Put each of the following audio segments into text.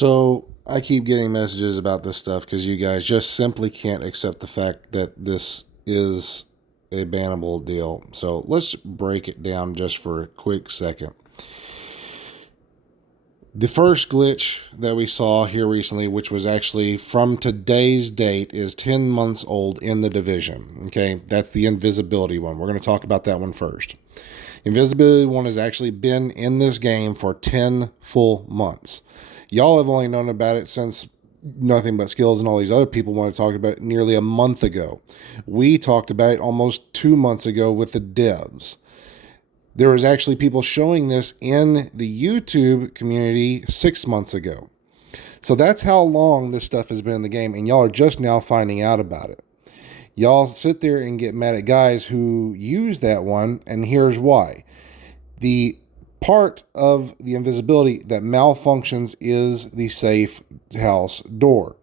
So I keep getting messages about this stuff because you guys just simply can't accept the fact that this is a bannable deal. So let's break it down just for a quick second. The first glitch that we saw here recently, which was actually from today's date, is 10 months old in the division. Okay, that's the invisibility one. We're going to talk about that one first. Invisibility one has actually been in this game for 10 full months. Y'all have only known about it since Nothing But Skills and all these other people want to talk about it nearly a month ago. We talked about it almost 2 months ago with the devs. There was actually people showing this in the YouTube community 6 months ago. So that's how long this stuff has been in the game, and y'all are just now finding out about it. Y'all sit there and get mad at guys who use that one, and here's why. The part of the invisibility that malfunctions is the safe house door.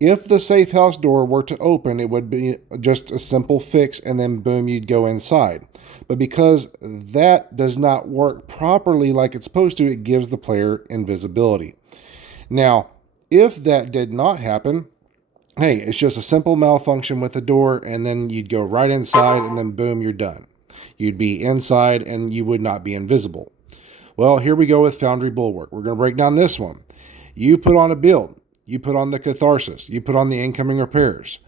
If the safe house door were to open, it would be just a simple fix, and then boom, you'd go inside. But because that does not work properly like it's supposed to, it gives the player invisibility. Now, if that did not happen, hey, it's just a simple malfunction with the door, and then you'd go right inside, and then boom, you're done. You'd be inside, and you would not be invisible. Well, here we go with Foundry Bulwark. We're going to break down this one. You put on a build. You put on the Catharsis. You put on the incoming repairs.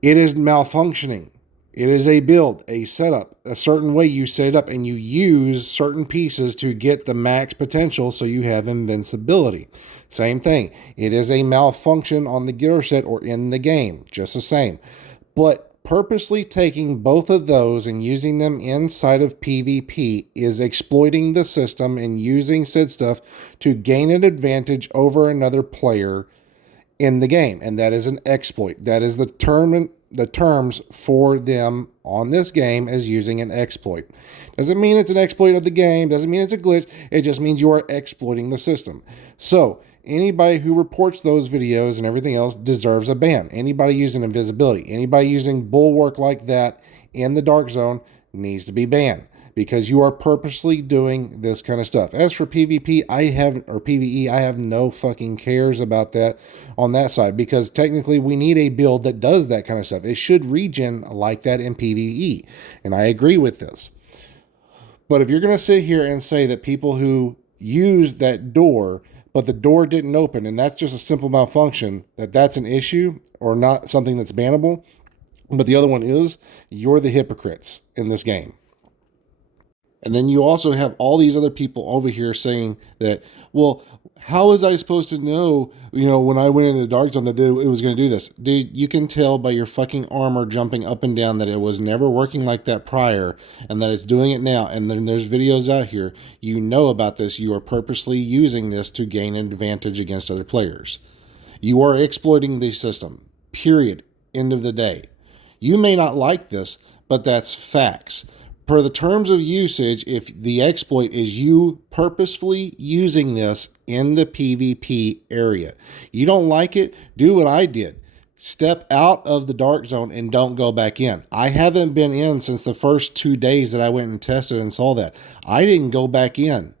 It is malfunctioning. It is a build, a setup, a certain way you set it up, and you use certain pieces to get the max potential so you have invincibility. Same thing. It is a malfunction on the gear set or in the game. Just the same. But purposely taking both of those and using them inside of PvP is exploiting the system and using said stuff to gain an advantage over another player in the game. And that is an exploit. That is the terms for them on this game as using an exploit. Doesn't mean it's an exploit of the game. Doesn't mean it's a glitch. It just means you are exploiting the system. So anybody who reports those videos and everything else deserves a ban. Anybody using invisibility, anybody using Bulwark like that in the dark zone needs to be banned because you are purposely doing this kind of stuff. As for PvP, PvE, I have no fucking cares about that on that side because technically we need a build that does that kind of stuff. It should regen like that in PvE, and I agree with this. But if you're going to sit here and say that people who use that door but the door didn't open, and that's just a simple malfunction, that's an issue or not something that's bannable. But the other one is, you're the hypocrites in this game. And then you also have all these other people over here saying that, well, how was I supposed to know, when I went into the dark zone that it was going to do this? Dude, you can tell by your fucking armor jumping up and down that it was never working like that prior and that it's doing it now. And then there's videos out here. You know about this. You are purposely using this to gain an advantage against other players. You are exploiting the system. Period. End of the day. You may not like this, but that's facts. Per the terms of usage, if the exploit is you purposefully using this in the PvP area, you don't like it, do what I did. Step out of the dark zone and don't go back in. I haven't been in since the first 2 days that I went and tested and saw that. I didn't go back in.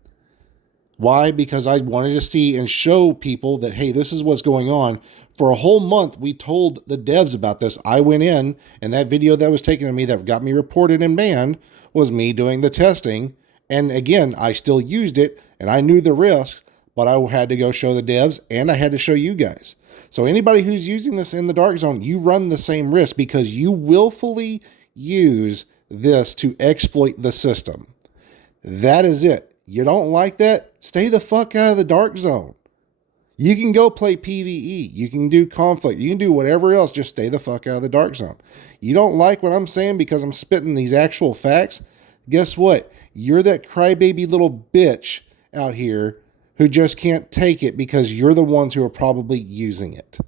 Why? Because I wanted to see and show people that, hey, this is what's going on. For a whole month, we told the devs about this. I went in, and that video that was taken of me that got me reported and banned was me doing the testing. And again, I still used it, and I knew the risks, but I had to go show the devs, and I had to show you guys. So anybody who's using this in the dark zone, you run the same risk because you willfully use this to exploit the system. That is it. You don't like that? Stay the fuck out of the dark zone. You can go play PvE. You can do conflict. You can do whatever else. Just stay the fuck out of the dark zone. You don't like what I'm saying because I'm spitting these actual facts? Guess what? You're that crybaby little bitch out here who just can't take it because you're the ones who are probably using it.